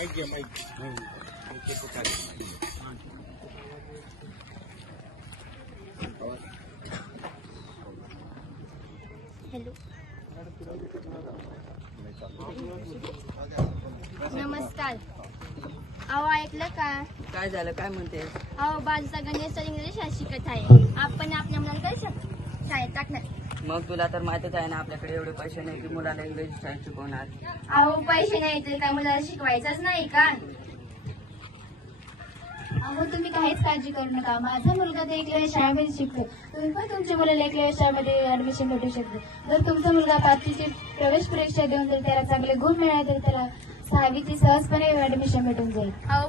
Hello, नमस्कार. अहो ऐकलं का? काय झालं, काय म्हणते? अहो बाजूचा गणेश सर इंग्रजी शाळेत शिकत आहे. आपण आपल्या मुलाला कधी शाळेत टाकणार? मग तुला तर माहितच आहे ना, आपल्याकडे एवढे पैसे नाही की मुलाला इंग्रजी शाळेत शिकवणार. अहो पैसे नाही तर काय मुलाला शिकवायचंच नाही का? अहो तुम्ही काहीच काळजी करू नका. माझा मुलगा तर एकलव्य शाळेमध्ये शिकतो. तुम्ही पण तुमच्या मुलाला एकलव्य शाळेमध्ये ऍडमिशन भेटू शकते. जर तुमचा मुलगा 5वीची प्रवेश परीक्षा देऊन जर त्याला चांगले गुण मिळाले तर त्याला 6वीची सहजपणे ऍडमिशन भेटून जाईल. अहो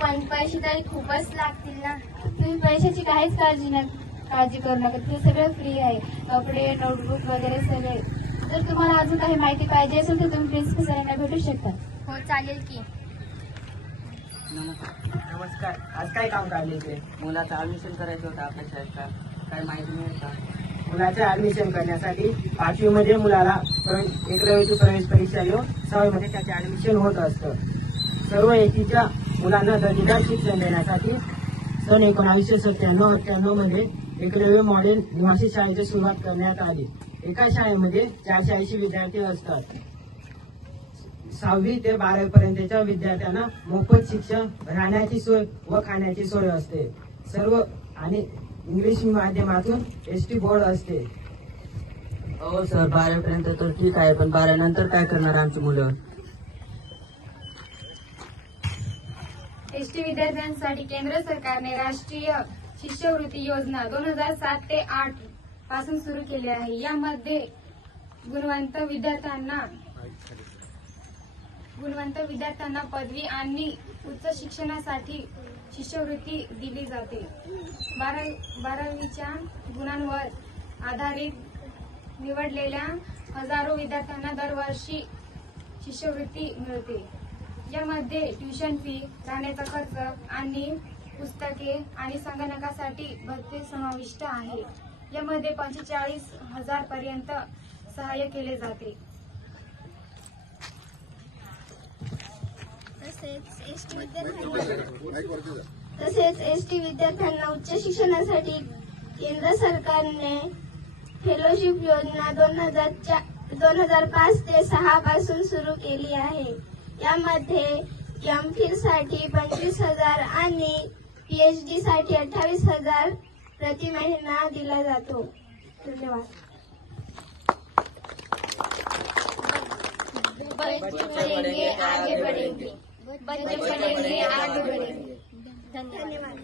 पण पैसे तरी खूपच लागतील ना. तुम्ही पैशाची काहीच काळजी करू नका. ते सगळं फ्री आहे. कपडे, नोटबुक वगैरे सगळे. जर तुम्हाला अजून काही माहिती पाहिजे असेल तर तुम्ही प्रिन्सिपल सरांना भेटू शकता. हो चालेल की. नमस्कार. आज काय काम काढले ते? मुलाचं ऍडमिशन करायचं होतं आपल्या शाळेत. का काय माहिती मिळेल का? मुलाचे ऍडमिशन करण्यासाठी 5वी मध्ये मुलाला एकलव्याची प्रवेश परीक्षा देऊन 6वी मध्ये त्याचे ऍडमिशन होत असतं. सर्व एकीच्या मुलांना दर्जेदार शिक्षण देण्यासाठी सन 1997-98 मध्ये एकलव्य मॉडेल निवासी शाळेची सुरुवात करण्यात आली. एका शाळेमध्ये 480 विद्यार्थी असतात. 6वी ते 12वी पर्यंतच्या विद्यार्थ्यांना मोफत शिक्षण, राहण्याची सोय व खाण्याची सोय असते. सर्व आणि इंग्लिश माध्यमातून एसटी बोर्ड असते. हो सर, 12वी पर्यंत तर ठीक आहे, पण 12वी नंतर काय करणार आमची मुलं? एसटी विद्यार्थ्यांसाठी केंद्र सरकारने राष्ट्रीय शिष्यवृत्ती योजना 2007 ते 8 पासून सुरू केली आहे. यामध्ये गुणवंत विद्यार्थ्यांना पदवी आणि उच्च शिक्षणासाठी शिष्यवृत्ती दिली जाते. 12वीच्या गुणांवर आधारित निवडलेल्या हजारो विद्यार्थ्यांना दरवर्षी शिष्यवृत्ती मिळते. यामध्ये ट्युशन फी, राहण्याचा खर्च आणि पुस्तके आणि संगणकासाठी भत्ते समाविष्ट आहे. यामध्ये 45,000 पर्यंत सहाय्य केले जाते. तसेच एसटी विद्यार्थ्यांना उच्च शिक्षणासाठी केंद्र सरकारने फेलोशिप योजना 2005 ते 6 पासून सुरू केली आहे. यामध्ये एम.फिल साठी 25,000 आणि पीएचडी साठी 28,000 प्रति महिना दिला जातो. धन्यवाद. बच्चे पढ़ेंगे आगे बढ़ेंगे. धन्यवाद.